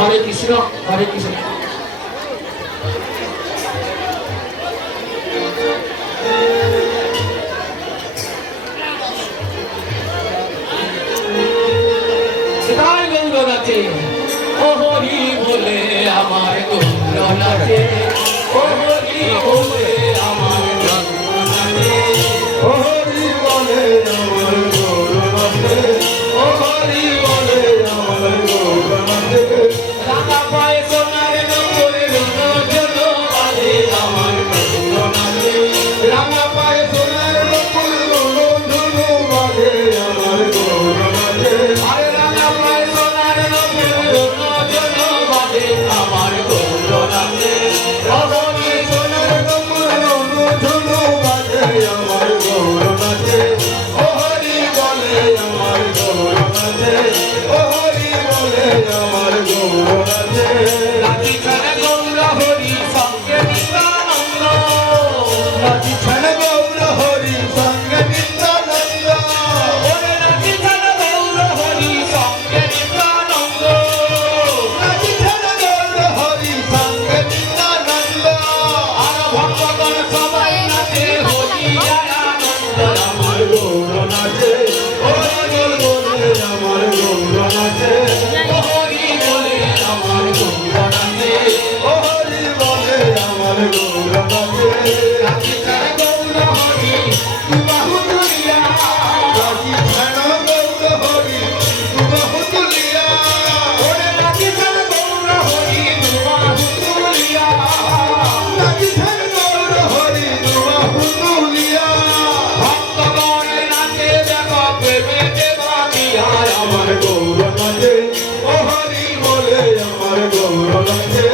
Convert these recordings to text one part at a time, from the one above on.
হরে কৃষ্ণ হরে কৃষ্ণ। গৌর নাচে ও হরি বলে আমার গৌর নাচে, ও হরি বলে আমার গৌর নাচে, ও হরি বলে আমার গৌর নাচে, ও হরি বলে আমার গৌর নাচে। রাঙা পায়ে সোনার নগরে রণ বাজে আমার গৌর নাচে, রাঙা পায়ে সোনার নগরে রণ বাজে আমার গৌর নাচে। আরে রাঙা পায়ে সোনার নগরে রণ বাজে আমার গৌর নাচে, রজনী সোনার নগরে রণ বাজে আমার গৌর নাচে, ও হরি বলে আমার গৌর নাচে, ও হরি বলে আমার গৌর নাচে। রাজি ছাড়া গৌর হরি সঙ্গে নিত্যানন্দ, রাজি ছাড়া গৌর হরি সঙ্গে নিত্যানন্দ, ওরে রাজি ছাড়া গৌর হরি সঙ্গে নিত্যানন্দ, রাজি ছাড়া গৌর হরি সঙ্গে নিত্যানন্দ। আর ভক্তগণ সবাই নাচে হরি আনন্দ আমার গৌর নাচে, ও হরি বলে আমার গৌর নাচে, ও হরি বলে আমার গৌর নাচে, ও হরি বলে আমার গৌর নাচে। রাজি ছাড়া গৌর হরি বাহু তুলিয়া, রাজি ছাড়া গৌর হরি বাহু তুলিয়া, ওরে রাজি ছাড়া গৌর হরি বাহু তুলিয়া, রাজি ছাড়া গৌর হরি বাহু তুলিয়া। ভক্তগণ নাচে দেখো প্রেমে দেবানিয়া আমার গৌর নাচে, ও হরি বলে আমার গৌর নাচে,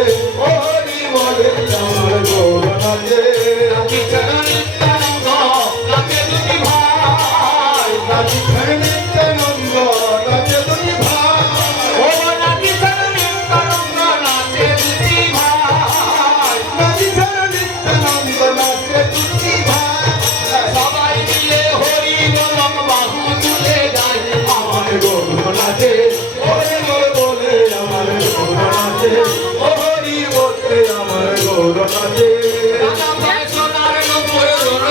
ও হরি বলে আমার গৌর নাচে। রাজি ছাড়া নিত্যানন্দ নাচে দুটি ভাই, রাজি ছাড়া নিত্যানন্দ নাচে দুটি ভাই, ও রাজি ছাড়া নিত্যানন্দ নাচে দুটি ভাই, রাজি ছাড়া নিত্যানন্দ নাচে দুটি ভাই। সবাই মিলে হরি বলম বাহু তুলে যায় আমার গৌর নাচে, হরি বলে আমার গৌর নাচে, ও হরি বলে আমার গৌর নাচে। রাঙা পায়ে সোনার নূপুর রণ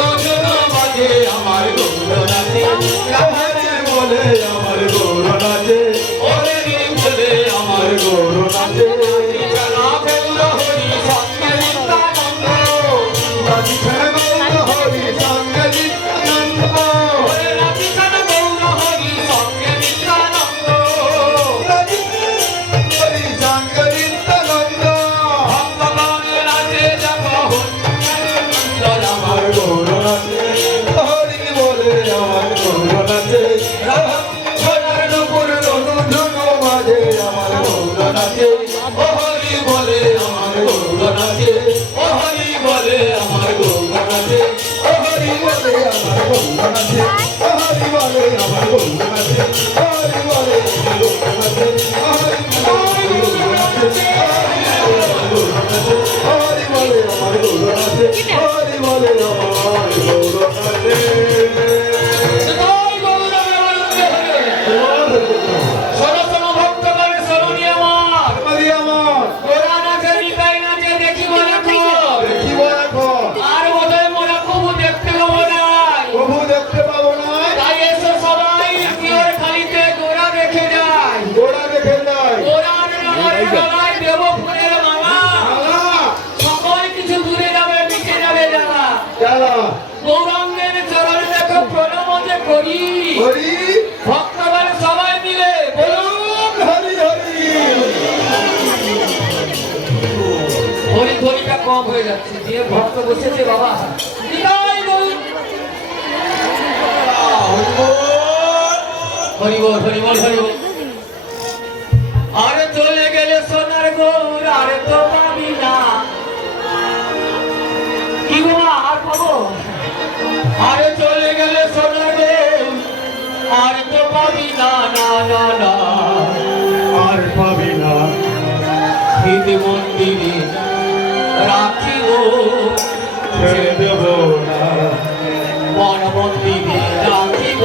বাজে আমার গৌর নাচে, হরি বলে আমার গৌর নাচে, ও হরি বলে আমার গৌর নাচে। রাঙা গৌর হরি সঙ্গে নিত্যানন্দ, রাজি ছাড়া গৌর হরি সঙ্গে নিত্যানন্দ, ওরে রাজি ছাড়া গৌর হরি সঙ্গে নিত্যানন্দ, রাজি হরি সঙ্গে নিত্যানন্দ। ভক্তগণ নাচে দেখো হরি আমার গৌর নাচে, হরি বলে আমার গৌর নাচে। সোনার নূপুর রণ বাজে আমার গৌর নাচে, ও হরি বলে আমার গৌর নাচে, ও হরি বলে আমার গৌর নাচে, ও হরি বলে আমার গৌর নাচে, ও হরি বলে আমার গৌর নাচে, ও হরি বলে আমার গৌর নাচে, ও হরি বলে আমার গৌর নাচে, ও হরি বলে আমার গৌর নাচে, ও হরি বলে আমার গৌর জয় গৌরাঙ্গ বন্দে শোনো শোনো ভক্তগণ, শোনো নি আমার। গোরা নাচে নিতাই নাচে দেখিব দেখো, আর বোধহয় মোরা কবু দেখতে পাবো নাই। তাই এসো সবাই পিওর খালিতে গোরা দেখে যায়। গোরার নামের গলায় দেব ফুলের মালা। সকল কিছু দূরে যাবে, মিটে যাবে জ্বালা। গৌরাঙ্গের চরণ দেখো প্রণাম যে করি। ভক্তগণ সবাই মিলে বলুন হরি ধ্বনিটা কম হয়ে যাচ্ছে, যে ভক্ত বসেছে বাবা নিতাই গৌর। হরি বল। আর চলে গেলে সোনার গৌর, আর তো পাবি না। কি গো মা, আর পাবো? আর চলে গেলে সোনার গৌর, আর তো পাবি না। হৃদ মন্দিরে রাখিব মন মন্দিরে রাখিব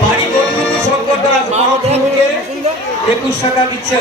বাড়ি বন্ধু শঙ্কর দাস 12 টাকা দিচ্ছে